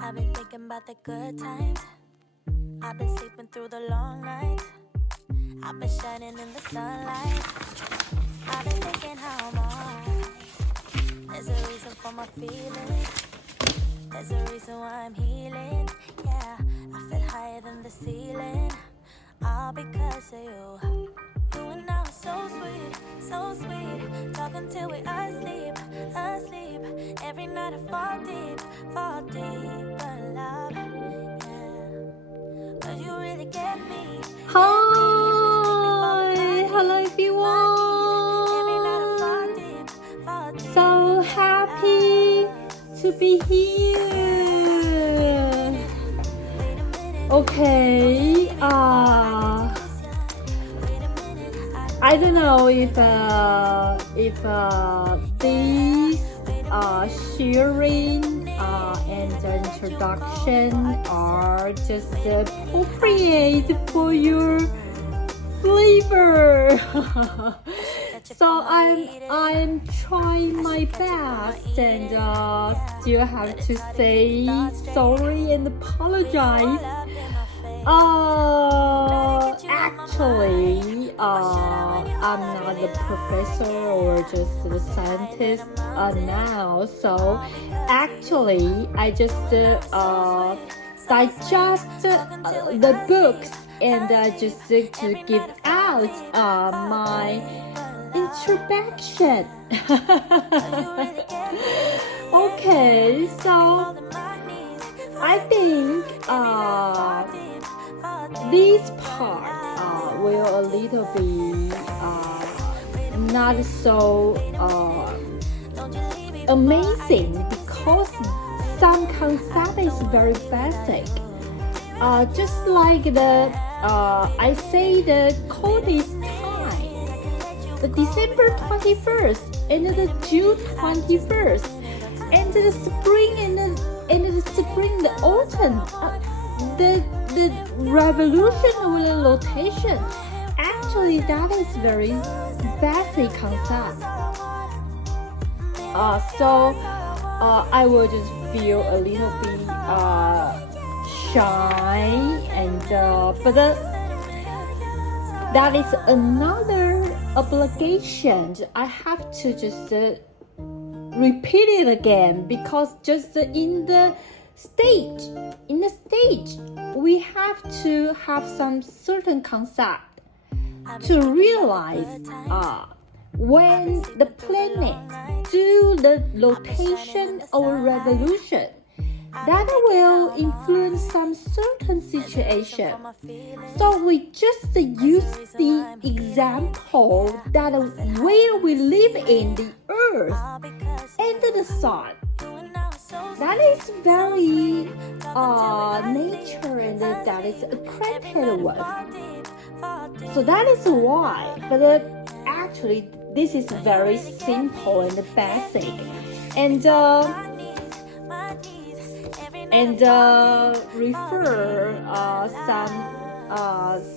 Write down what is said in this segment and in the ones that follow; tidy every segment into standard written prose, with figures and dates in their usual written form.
I've been thinking about the good times. I've been sleeping through the long nights. I've been shining in the sunlight. I've been thinking how I'm alright. There's a reason for my feelings. There's a reason why I'm healing. Yeah, I feel higher than the ceiling. All because of you. You and I are so sweet, so sweet. Talking till we asleep, asleep. Every night I fall deep. But love, yeah. 'Cause you really get me. Hi, hello everyone. So happy to be here. Okay, I don't know if this sharing and introduction are just appropriate for your flavor. So I'm trying my best and still have to say sorry and apologize. Actually, I'm not a professor or just a scientist now. So actually, I just digest the books and just to give out my introduction. Okay, so I think this part will a little bit not so amazing because some concept is very basic. Just like the I say the coldest time, the December 21st and the June 21st, and the spring and the spring, the autumn, the revolution or the rotation. Actually, that is very basic concept. So I will just feel a little bit shy, and but that is another obligation. I have to just repeat it again because just in the stage we have to have some certain concept to realize when the planets do the rotation or revolution, that will influence some certain situation. So we just use the example that where we live in the earth and the sun. That is very nature and that is a created one. So that is why, but actually this is very simple and basic, and refer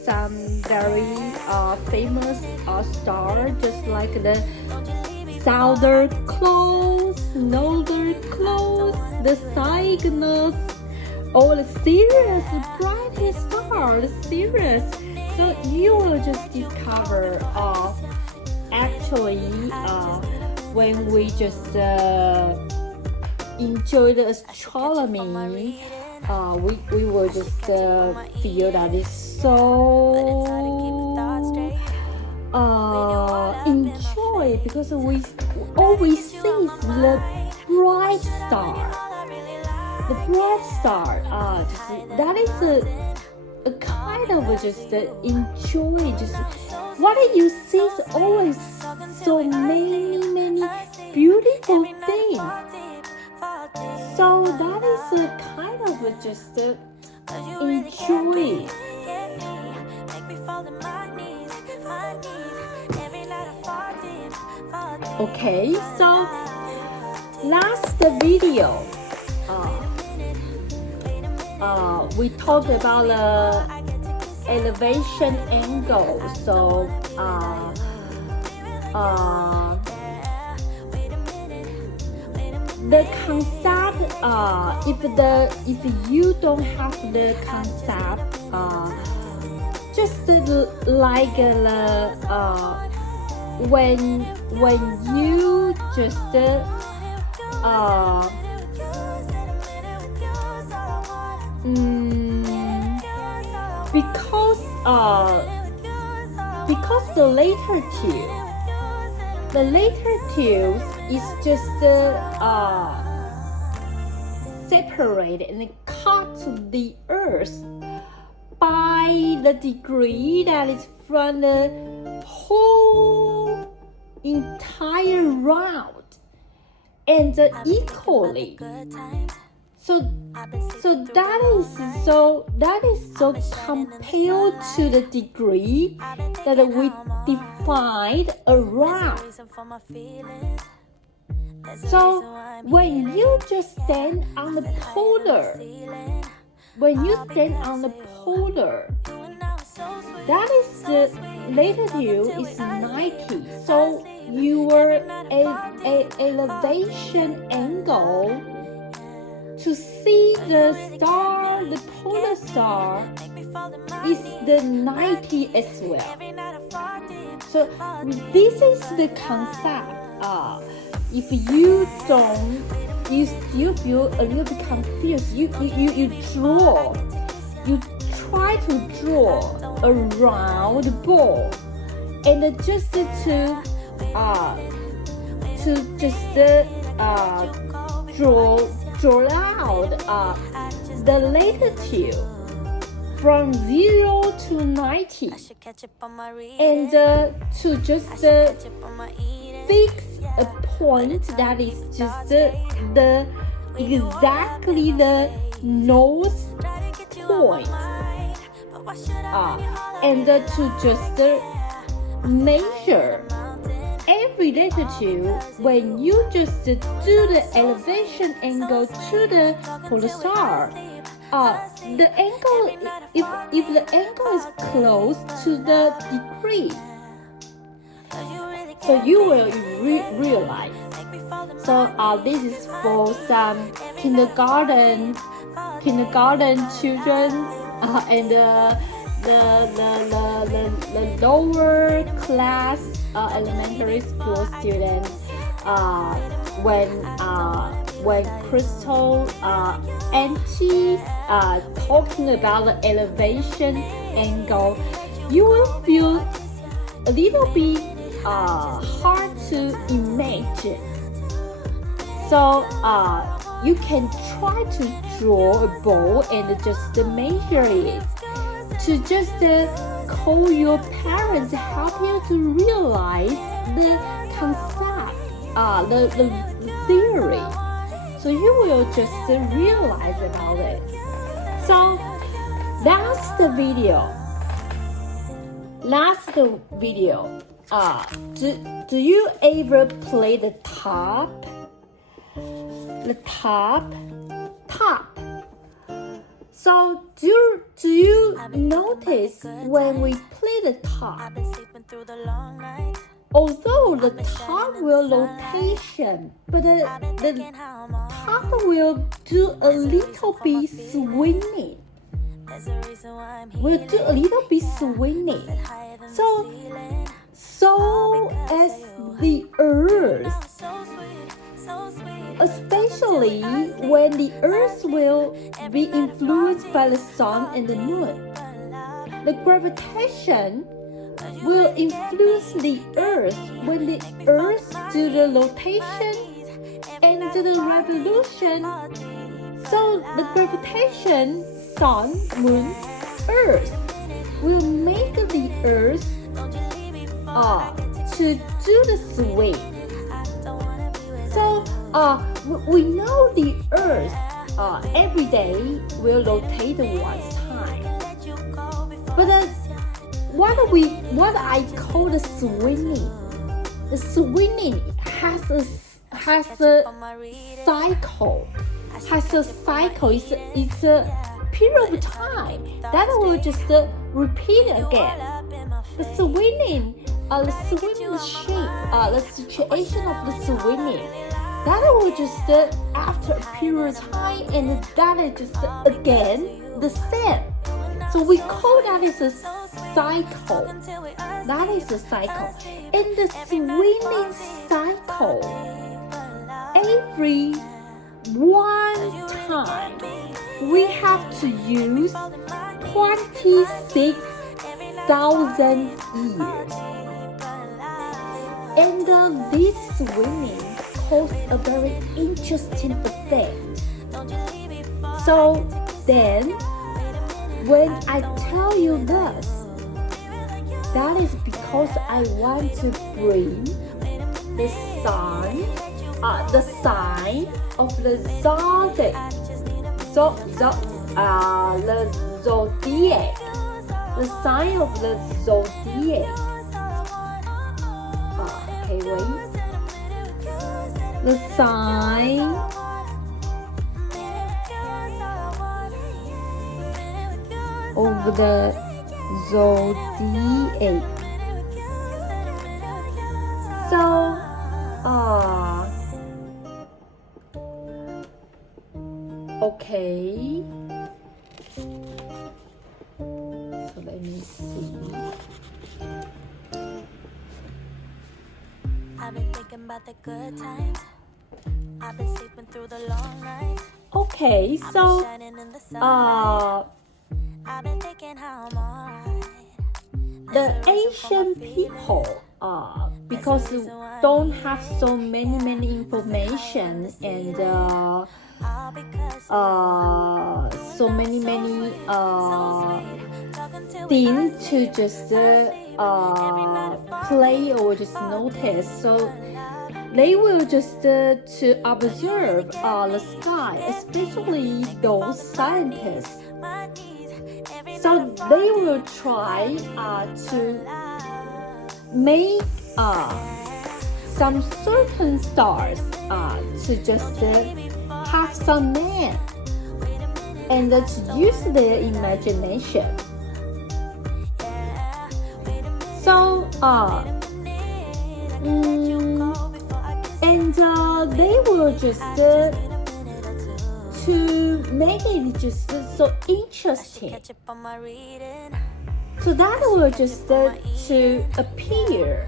some very famous star, just like the Southern Cross, Northern Cross, the Cygnus, all the Sirius, brightest star, Sirius. So you will just discover actually when we just enjoy the astronomy, we will just feel that it's so enjoy because we always see the bright star. The bright star, that is a kind of just enjoy. Just what you see is always so many beautiful things. So that is a kind of just enjoy. Okay, so last video, we talked about the elevation angle. So the concept if you don't have the concept, just like when you just because the later tubes is just separated and cut to the earth by the degree that is from the whole entire route and equally. So that is so compared to the degree that we defined around. So when you just stand on the polar, that is the latitude is 90. So your elevation angle to see the star, the polar star, is the 90 as well. So this is the concept. If you don't, you still feel a little bit confused. You try to draw a round ball, and just to draw out the latitude from 0 to 90, and to just fix a point that is just the exactly the north point, and to just measure every latitude when you just do the elevation angle to the polar star. The angle, if the angle is close to the degree, so you will realize. So this is for some kindergarten children and the lower class elementary school students. When Crystal and she talking about the elevation angle, you will feel a little bit hard to imagine. So you can try to draw a ball and just measure it. To just call your parents, help you to realize the concept, the theory. So you will just realize about it. So that's the video. Do you ever play the top? The top. So do you notice when we play the top? Although the top will rotation, but the top will do a little bit swinging. Will do a little bit swinging. So as the Earth, especially when the Earth will be influenced by the Sun and the Moon, the gravitation will influence the Earth when the Earth do the rotation and the revolution. So the gravitation, Sun, Moon, Earth will make the Earth to do the swing. So we know the Earth every day will rotate one time. But what I call the swinging has a cycle. It's a period of time that will just repeat again. The swinging shape, the situation of the swinging that will just after a period of time, and that is just again the same. So we call that is a cycle. That is a cycle. And the swimming cycle, every one time we have to use 26,000 years. And this swimming causes a very interesting effect. So then, when I tell you this, that is because I want to bring the sign of the zodiac, the zodiac, the sign of the zodiac. Okay, wait. The sign of the zodiac. So, okay. So let me see. I've been thinking about the good times. I've been sleeping through the long nights. Okay, so I've been thinking how I'm alright. the Asian people because don't have so many information and so many things to just play or just notice. So they will just to observe the sky, especially those scientists. So they will try to make some certain stars to just have some name and to use their imagination. So and they will just to make it just so interesting. So that will just to appear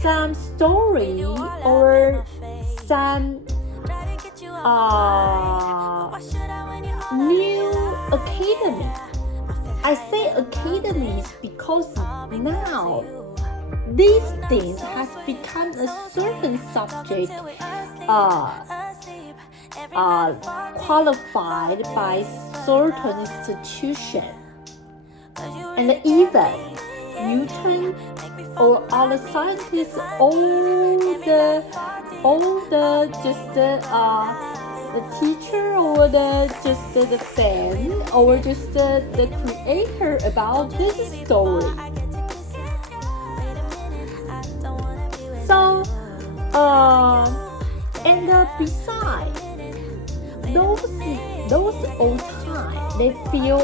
some story or some new academy. I say academies because now these things has become a certain subject qualified by certain institution, and even Newton or other scientists, all the just the teacher or the fan or just the creator about this story. So and besides those old time, they feel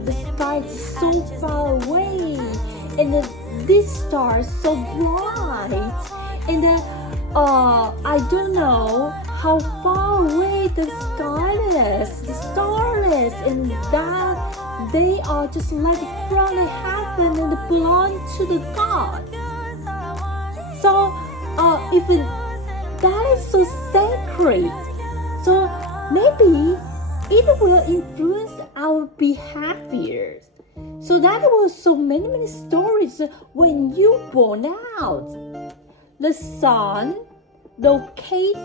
the sky is so far away and this star is so bright and I don't know how far away the star is and that they are just like from the heaven and belong to the God. So if that is so sacred, so maybe it will influence our behavior. So that was so many stories when you born out. The sun locates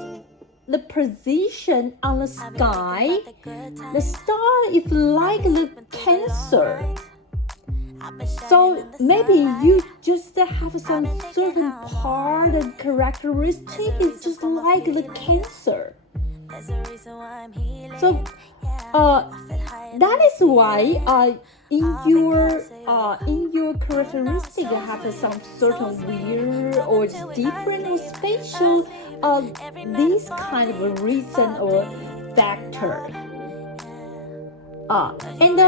the position on the sky. The star is like the Cancer. So maybe you just have some certain part and characteristic is just like the Cancer. So that is why in your characteristic have some certain weird or different or special this kind of a reason or factor. And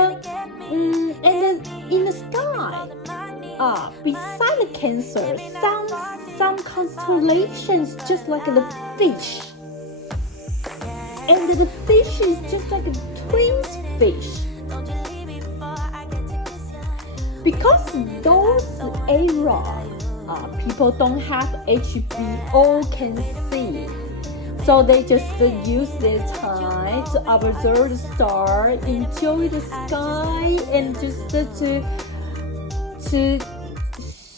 in the sky, beside the Cancer, some some constellations just like the fish. And the fish is just like a twins fish. Because those era, people don't have HBO can see. So they just use their time to observe the star, enjoy the sky, and just to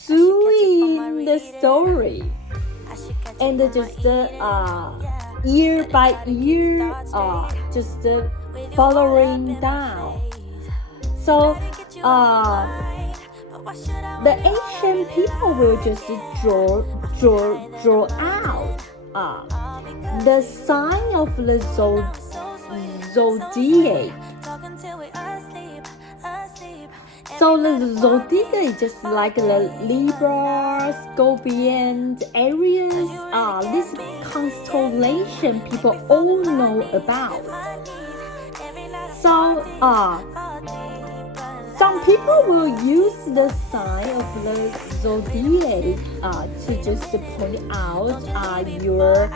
swing the story. And just year by year, just following down. So the ancient people will just draw out the sign of the zodiac. So the zodiac is just like the Libra, Scorpion, Aries. This constellation people all know about. So some people will use the sign of the zodiac to just point out your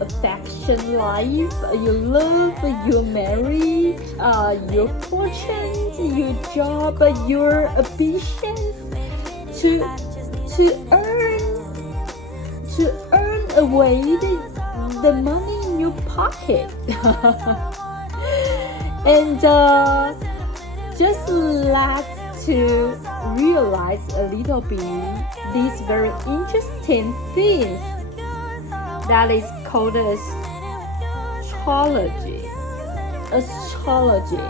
affection life, your love, your marriage, your fortune, your job, your ambitions to earn away the money in your pocket. And just let's to realize a little bit these very interesting things that is called as astrology.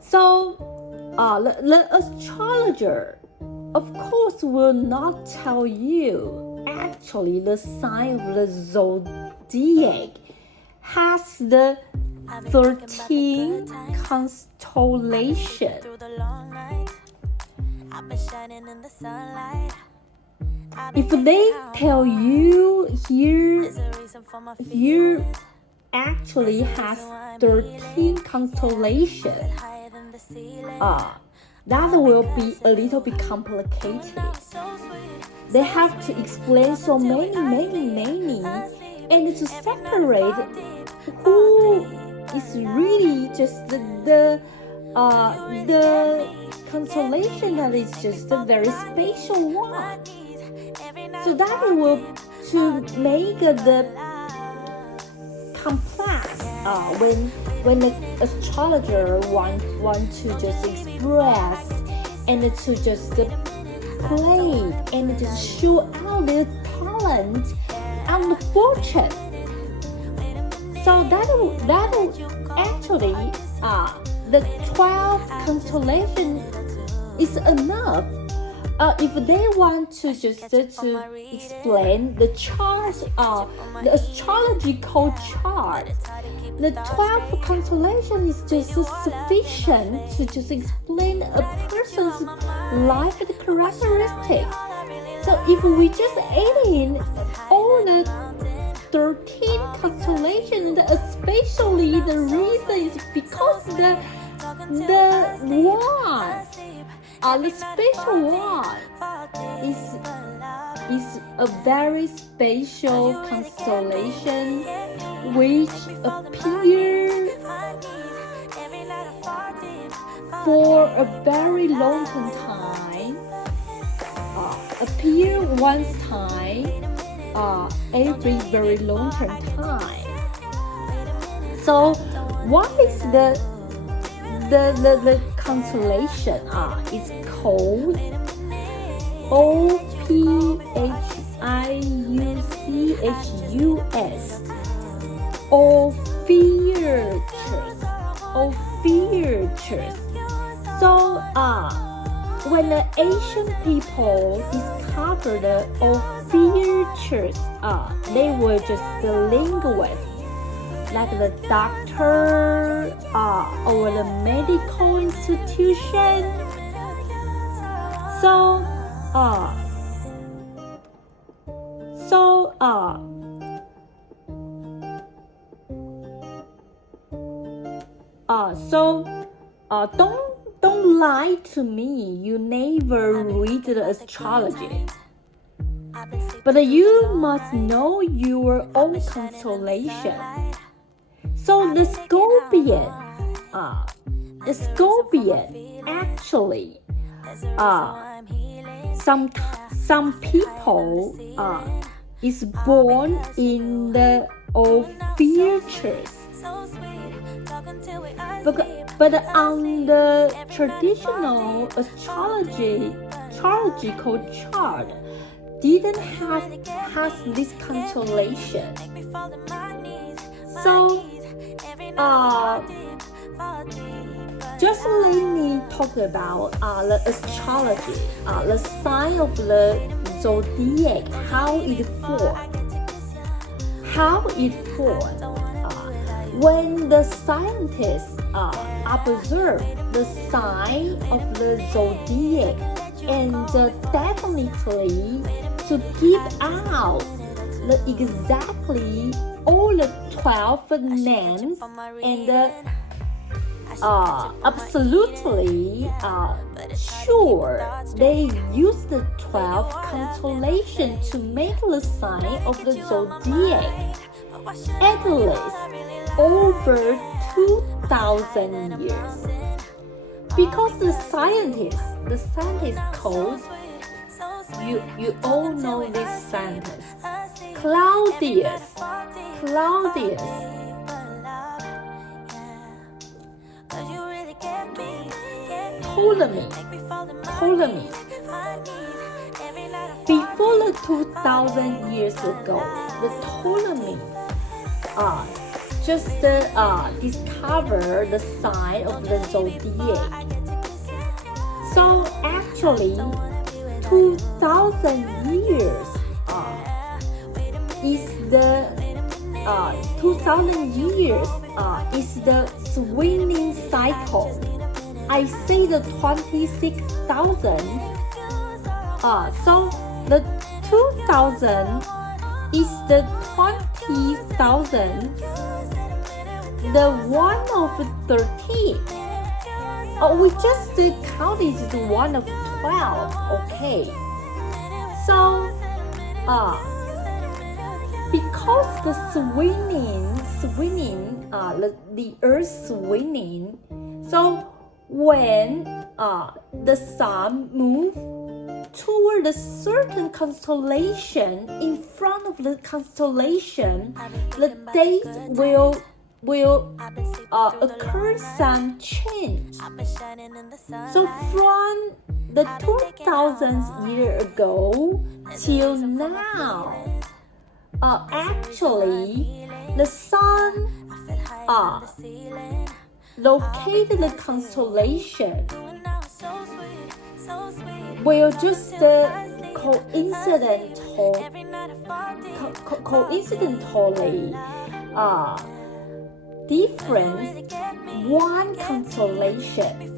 So the astrologer, of course, will not tell you actually the sign of the zodiac has the 13 constellation. If they tell you here actually has 13 constellation, that will be a little bit complicated. They have to explain so many, and to separate who is really just the constellation that is just a very special one. So that will to make the complex when the astrologer want to just express and to just play and just show out their talent and fortune. So that actually the 12 constellation is enough. If they want to just to explain the chart, the astrological chart, the 12 constellation is just sufficient to just explain a person's life characteristics. So if we just add in all the 13 constellations, especially the reason is because the special one is a very special constellation which appears for a very long time, appear one time, every very long time. So what is the constellation? It's called Ophiuchus. Ophiuchus. So when the ancient people discovered the Ophiuchus, they were just the linguists, like the doctor or the medical institution. So don't lied to me. You never read the astrology. But you must know your own constellation. So the scorpion actually, some people is born in the futures. But on the traditional astrological chart, didn't has this constellation. So, just let me talk about the astrology, the sign of the zodiac, how it formed. When the scientists observe the sign of the zodiac and definitely to give out exactly all the 12 names and absolutely sure they use the 12 constellation to make the sign of the zodiac at least over 2,000 years. Because the scientists called, you all know this scientist, Claudius, Ptolemy. Before the 2,000 years ago, the Ptolemy just discover the sign of the zodiac. So actually, 2,000 years is the 2,000 years is the swinging cycle. I say the 26,000. So the 2,000 is the 20,000. The 1 of 13. We just counted the 1 of 12. Okay. So, because the the Earth swinging. So when the Sun moves toward a certain constellation, in front of the constellation, the date will occur some change. So from the 2,000 years ago till now, actually the Sun located the constellation will just coincidentally difference one constellation.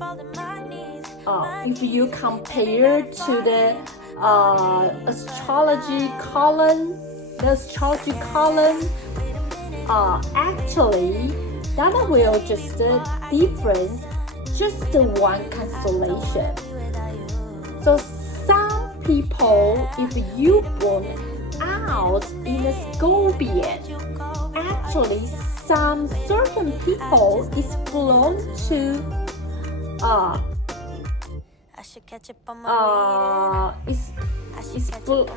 If you compare to the astrology column, actually that will just difference just one constellation. So some people, if you born out in a scorpion, actually some certain people is belong to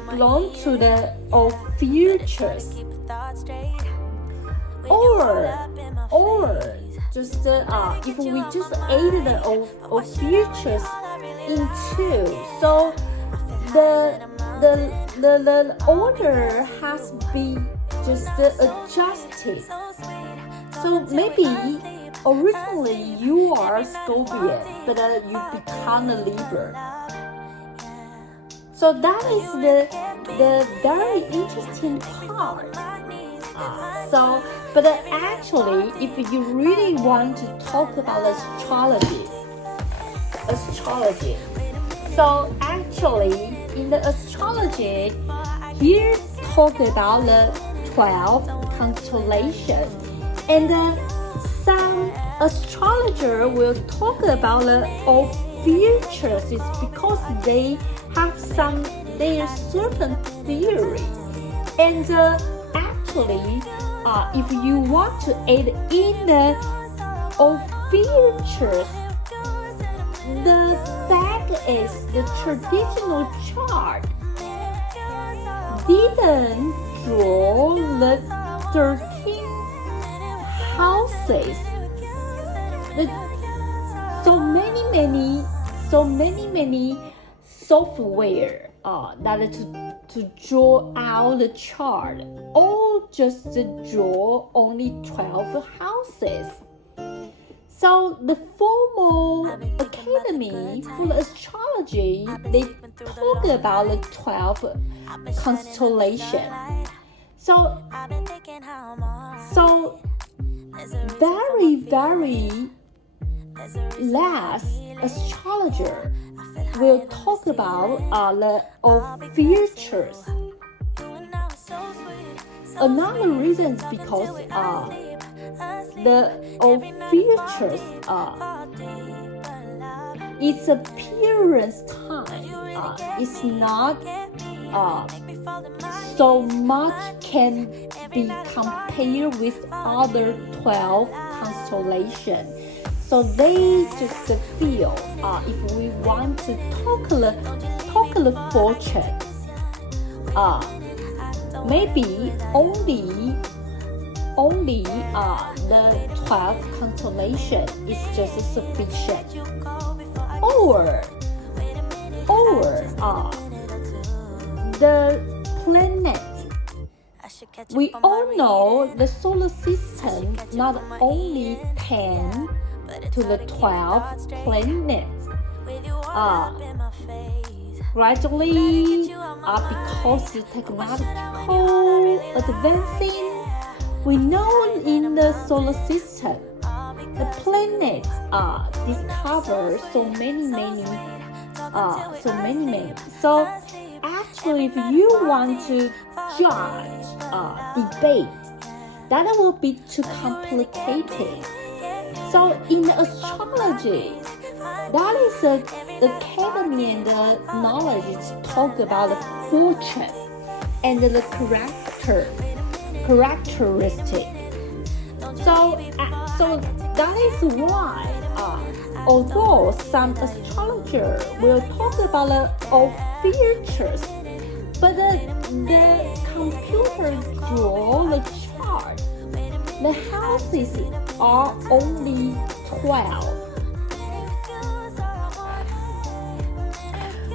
belong to the futures, or just if we just add the futures into, so the order has been just adjusted. So maybe originally you are Scorpion, but you become a Libra. So that is the very interesting part. But actually, if you really want to talk about astrology. So actually, in the astrology, here talk about the 12 constellations, and some astrologer will talk about the features is because they have their certain theory. And actually, if you want to add in the of features, the fact is the traditional chart didn't draw the 13 houses. So many software that to draw out the chart, or just draw only 12 houses. So the formal academy for the astrology, they talk about the 12 constellation. So very last astrologer will talk about the features. Another reason is because the features its appearance time is not so much can be compared with other 12 constellations. So they just feel if we want to talk the fortune, maybe only the 12 constellation is just sufficient, or the planet. We all know the solar system not only 10 to the 12 planets. Gradually, because the technological advancing, we know in the solar system, the planets discover so many. So actually, if you want to judge, debate, that will be too complicated. So in astrology, that is the academy and the knowledge to talk about the fortune and the characteristic. So that is why although some astrologer will talk about the features, but the computer draw the chart, the houses are only 12.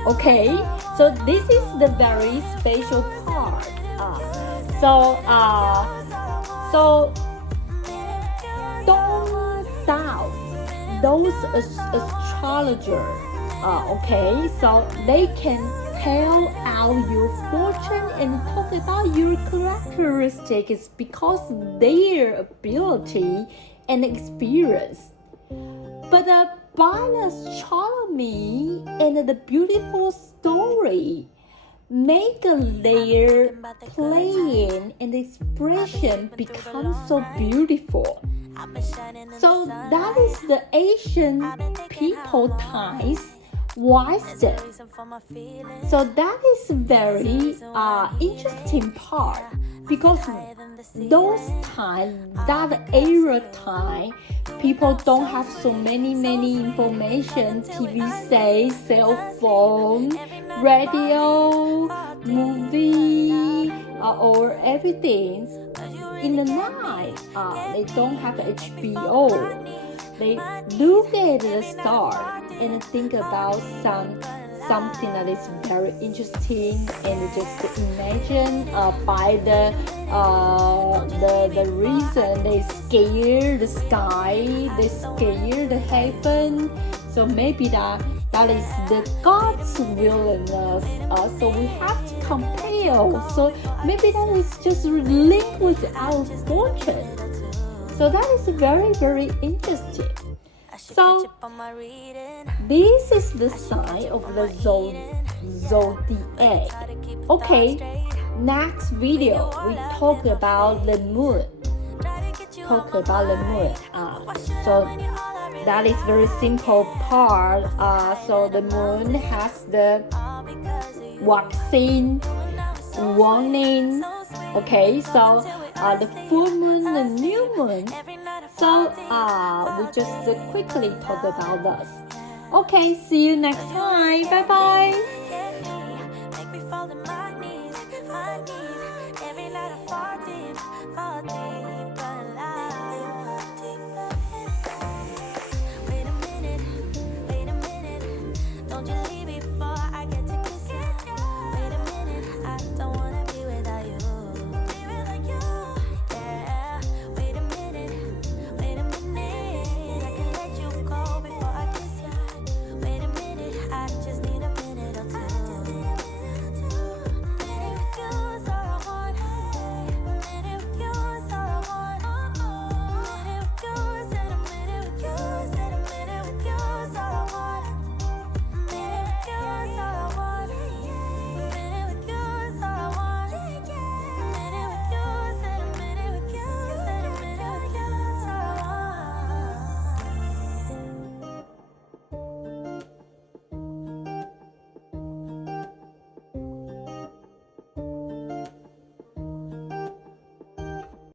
Okay, so this is the very special part. So don't doubt those astrologers. Okay, so they can tell out your fortune and talk about your characteristics because their ability and experience. But by the astronomy and the beautiful story make their playing and expression become so beautiful. So that is the Asian people times wisdom. So that is very interesting part because those time, that era time, people don't have so many information, TV say, cell phone, radio, movie, or everything. In the night, they don't have HBO. They look at the star and think about something that is very interesting and just imagine by the reason they scare the sky, they scare the heaven. So maybe that is the God's will in us. So we have to compare. So maybe that is just linked with our fortune. So that is very interesting. So this is the sign of the zodiac. Okay, next video we talk about the moon. So that is very simple part. So the moon has the waxing warning. Okay, so the full moon, the new moon. So we just quickly talk about this. Okay, see you next time. Bye bye.